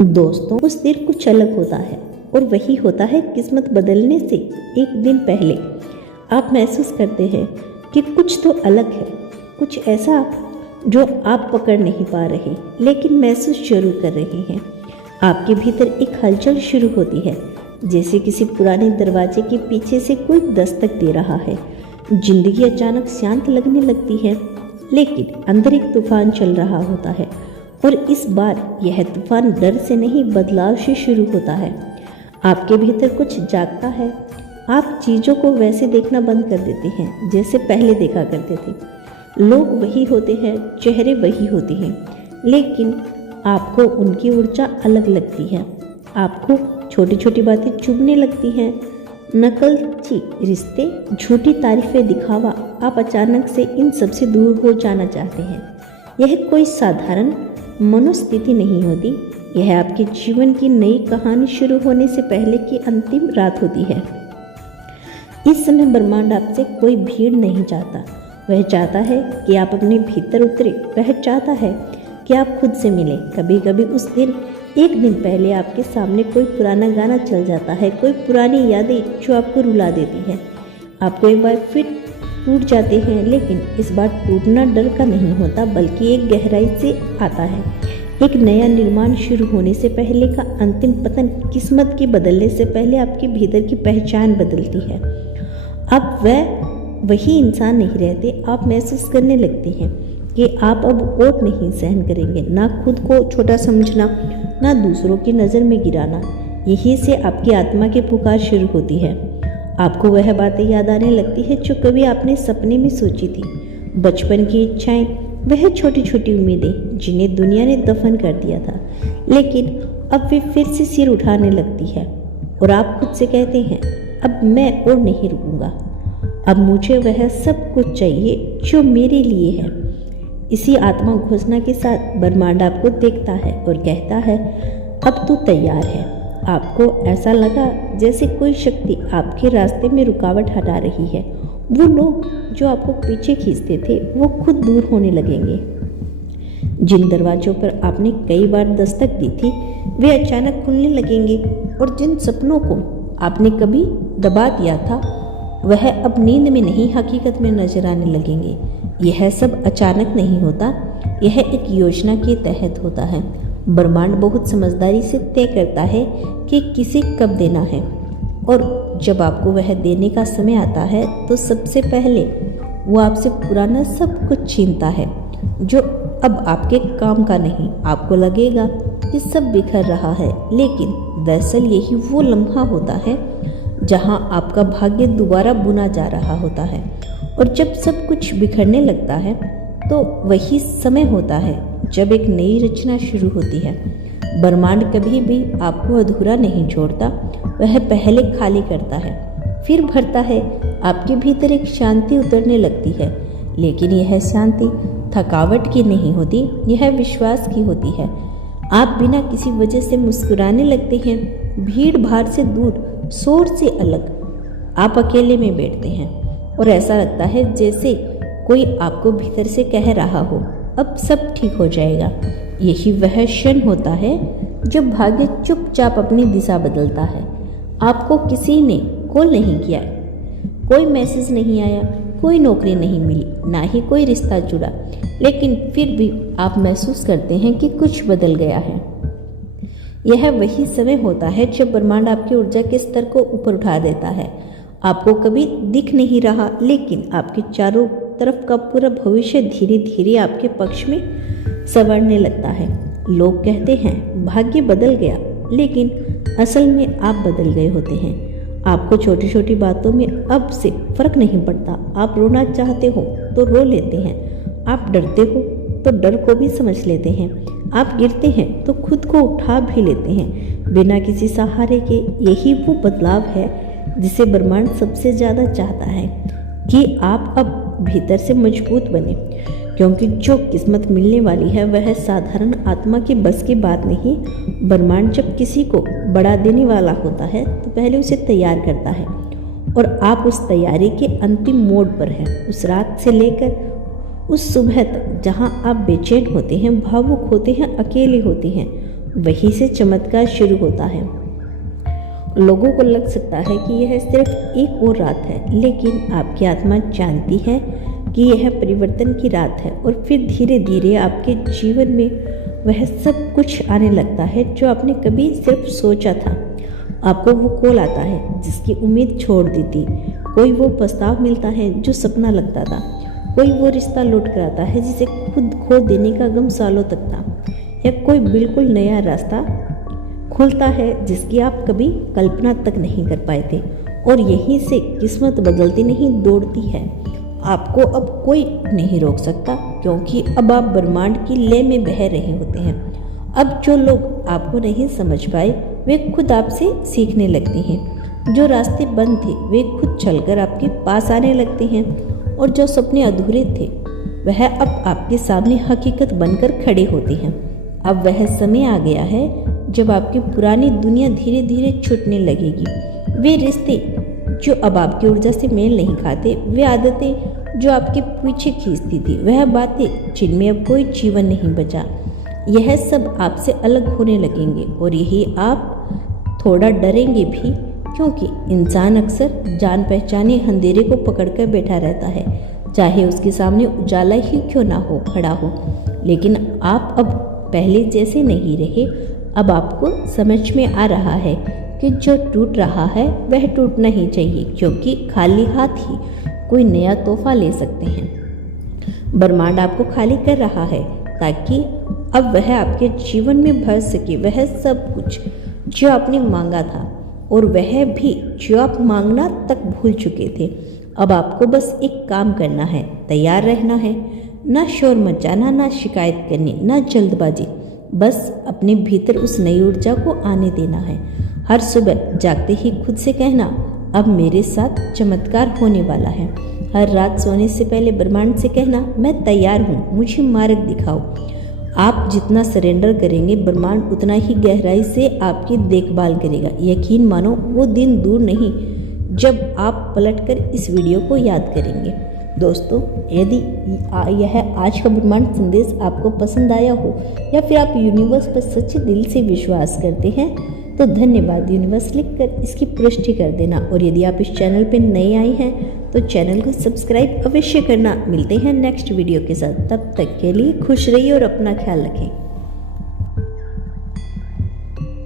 दोस्तों, उस दिन कुछ अलग होता है और वही होता है किस्मत बदलने से एक दिन पहले आप महसूस करते हैं कि कुछ तो अलग है, कुछ ऐसा जो आप पकड़ नहीं पा रहे लेकिन महसूस जरूर कर रहे हैं। आपके भीतर एक हलचल शुरू होती है, जैसे किसी पुराने दरवाजे के पीछे से कोई दस्तक दे रहा है। जिंदगी अचानक शांत लगने लगती है, लेकिन अंदर एक तूफान चल रहा होता है और इस बार यह तूफान डर से नहीं बदलाव से शुरू होता है। आपके भीतर कुछ जागता है। आप चीज़ों को वैसे देखना बंद कर देते हैं जैसे पहले देखा करते थे। लोग वही होते हैं, चेहरे वही होते हैं, लेकिन आपको उनकी ऊर्जा अलग लगती है। आपको छोटी छोटी बातें चुभने लगती हैं। नकलची रिश्ते, झूठी तारीफें, दिखावा। आप अचानक से इन सबसे दूर हो जाना चाहते हैं। यह कोई साधारण मनोस्थिति नहीं होती, यह आपके जीवन की नई कहानी शुरू होने से पहले की अंतिम रात होती है। इस समय ब्रह्मांड आपसे कोई भीड़ नहीं चाहता। वह चाहता है कि आप अपने भीतर उतरे। वह चाहता है कि आप खुद से मिलें। कभी कभी उस दिन एक दिन पहले आपके सामने कोई पुराना गाना चल जाता है, कोई पुरानी यादें जो आपको रुला देती है। आपको एक बार फिर टूट जाते हैं, लेकिन इस बार टूटना डर का नहीं होता बल्कि एक गहराई से आता है। एक नया निर्माण शुरू होने से पहले का अंतिम पतन, किस्मत के बदलने से पहले आपके भीतर की पहचान बदलती है। आप वही इंसान नहीं रहते। आप महसूस करने लगते हैं कि आप अब और नहीं सहन करेंगे, ना खुद को छोटा समझना, ना दूसरों की नज़र में गिराना। यही से आपकी आत्मा की पुकार शुरू होती है। आपको वह बातें याद आने लगती है जो कभी आपने सपने में सोची थी। बचपन की इच्छाएं, वह छोटी छोटी उम्मीदें जिन्हें दुनिया ने दफन कर दिया था, लेकिन अब वे फिर से सिर उठाने लगती है और आप खुद से कहते हैं, अब मैं और नहीं रुकूंगा। अब मुझे वह सब कुछ चाहिए जो मेरे लिए है। इसी आत्मा घोषणा के साथ ब्रह्मांड आपको देखता है और कहता है, अब तू तैयार है। आपको ऐसा लगा जैसे कोई शक्ति आपके रास्ते में रुकावट हटा रही है। वो लोग जो आपको पीछे खींचते थे वो खुद दूर होने लगेंगे। जिन दरवाजों पर आपने कई बार दस्तक दी थी वे अचानक खुलने लगेंगे और जिन सपनों को आपने कभी दबा दिया था वह अब नींद में नहीं हकीकत में नजर आने लगेंगे। यह सब अचानक नहीं होता, यह एक योजना के तहत होता है। ब्रह्मांड बहुत समझदारी से तय करता है कि किसे कब देना है, और जब आपको वह देने का समय आता है तो सबसे पहले वो आपसे पुराना सब कुछ छीनता है जो अब आपके काम का नहीं। आपको लगेगा कि सब बिखर रहा है, लेकिन दरअसल यही वो लम्हा होता है जहां आपका भाग्य दोबारा बुना जा रहा होता है। और जब सब कुछ बिखरने लगता है तो वही समय होता है जब एक नई रचना शुरू होती है। ब्रह्मांड कभी भी आपको अधूरा नहीं छोड़ता, वह पहले खाली करता है, फिर भरता है। आपके भीतर एक शांति उतरने लगती है, लेकिन यह शांति थकावट की नहीं होती, यह विश्वास की होती है। आप बिना किसी वजह से मुस्कुराने लगते हैं, भीड़ भाड़ से दूर, शोर से अलग। आप अकेले में बैठते हैं और ऐसा लगता है जैसे कोई आपको भीतर से कह रहा हो, अब सब ठीक हो जाएगा। यही वह क्षण होता है जब भाग्य चुपचाप अपनी दिशा बदलता है। आपको किसी ने कॉल नहीं किया, कोई मैसेज नहीं आया, कोई नौकरी नहीं मिली, ना ही कोई रिश्ता जुड़ा, लेकिन फिर भी आप महसूस करते हैं कि कुछ बदल गया है। यह वही समय होता है जब ब्रह्मांड आपकी ऊर्जा के स्तर को ऊपर उठा देता है। आपको कभी दिख नहीं रहा, लेकिन आपके चारों तरफ का पूरा भविष्य धीरे धीरे आपके पक्ष में संवरने लगता है। लोग कहते हैं भाग्य बदल गया, लेकिन असल में आप बदल गए होते हैं। आपको छोटी छोटी बातों में अब से फर्क नहीं पड़ता। आप रोना चाहते हो तो रो लेते हैं, आप डरते हो तो डर को भी समझ लेते हैं, आप गिरते हैं तो खुद को उठा भी लेते हैं बिना किसी सहारे के। यही वो बदलाव है जिसे ब्रह्मांड सबसे ज़्यादा चाहता है कि आप अब भीतर से मजबूत बने, क्योंकि जो किस्मत मिलने वाली है वह साधारण आत्मा की बस की बात नहीं। ब्रह्मांड जब किसी को बढ़ा देने वाला होता है तो पहले उसे तैयार करता है, और आप उस तैयारी के अंतिम मोड़ पर हैं। उस रात से लेकर उस सुबह तक जहां आप बेचैन होते हैं, भावुक होते हैं, अकेले होते हैं, वहीं से चमत्कार शुरू होता है। लोगों को लग सकता है कि यह सिर्फ एक और रात है, लेकिन आपकी आत्मा जानती है कि यह परिवर्तन की रात है। और फिर धीरे धीरे आपके जीवन में वह सब कुछ आने लगता है जो आपने कभी सिर्फ सोचा था। आपको वो कॉल आता है जिसकी उम्मीद छोड़ दी थी, कोई वो प्रस्ताव मिलता है जो सपना लगता था, कोई वो रिश्ता लौट कर आता है जिसे खुद खो देने का गम सालों तक था, या कोई बिल्कुल नया रास्ता खुलता है जिसकी आप कभी कल्पना तक नहीं कर पाए थे। और यहीं से किस्मत बदलती नहीं, दौड़ती है। आपको अब कोई नहीं रोक सकता, क्योंकि अब आप ब्रह्मांड की लय में बह रहे होते हैं। अब जो लोग आपको नहीं समझ पाए वे खुद आपसे सीखने लगते हैं। जो रास्ते बंद थे वे खुद चलकर आपके पास आने लगते हैं, और जो सपने अधूरे थे वह अब आपके सामने हकीकत बनकर खड़े होते हैं। अब वह समय आ गया है जब आपकी पुरानी दुनिया धीरे धीरे छूटने लगेगी। वे रिश्ते जो अब आपकी ऊर्जा से मेल नहीं खाते, वे आदतें जो आपके पीछे खींचती थी, वह बातें जिनमें अब कोई जीवन नहीं बचा, यह सब आपसे अलग होने लगेंगे। और यही आप थोड़ा डरेंगे भी, क्योंकि इंसान अक्सर जान पहचाने अंधेरे को पकड़कर बैठा रहता है, चाहे उसके सामने उजाला ही क्यों ना हो खड़ा हो। लेकिन आप अब पहले जैसे नहीं रहे। अब आपको समझ में आ रहा है कि जो टूट रहा है वह टूटना ही चाहिए, क्योंकि खाली हाथ ही कोई नया तोहफा ले सकते हैं। ब्रह्मांड आपको खाली कर रहा है ताकि अब वह आपके जीवन में भर सके वह सब कुछ जो आपने मांगा था, और वह भी जो आप मांगना तक भूल चुके थे। अब आपको बस एक काम करना है, तैयार रहना है, ना शोर मचाना, ना शिकायत करनी, ना जल्दबाजी। बस अपने भीतर उस नई ऊर्जा को आने देना है। हर सुबह जागते ही खुद से कहना, अब मेरे साथ चमत्कार होने वाला है। हर रात सोने से पहले ब्रह्मांड से कहना, मैं तैयार हूँ, मुझे मार्ग दिखाओ। आप जितना सरेंडर करेंगे, ब्रह्मांड उतना ही गहराई से आपकी देखभाल करेगा। यकीन मानो वो दिन दूर नहीं जब आप पलटकर इस वीडियो को याद करेंगे। दोस्तों, यदि यह आज का ब्रह्मांड संदेश आपको पसंद आया हो, या फिर आप यूनिवर्स पर सच्चे दिल से विश्वास करते हैं, तो धन्यवाद यूनिवर्स लिखकर इसकी पुष्टि कर देना। और यदि आप इस चैनल पर नए आए हैं तो चैनल को सब्सक्राइब अवश्य करना। मिलते हैं नेक्स्ट वीडियो के साथ, तब तक के लिए खुश रहिए और अपना ख्याल रखें।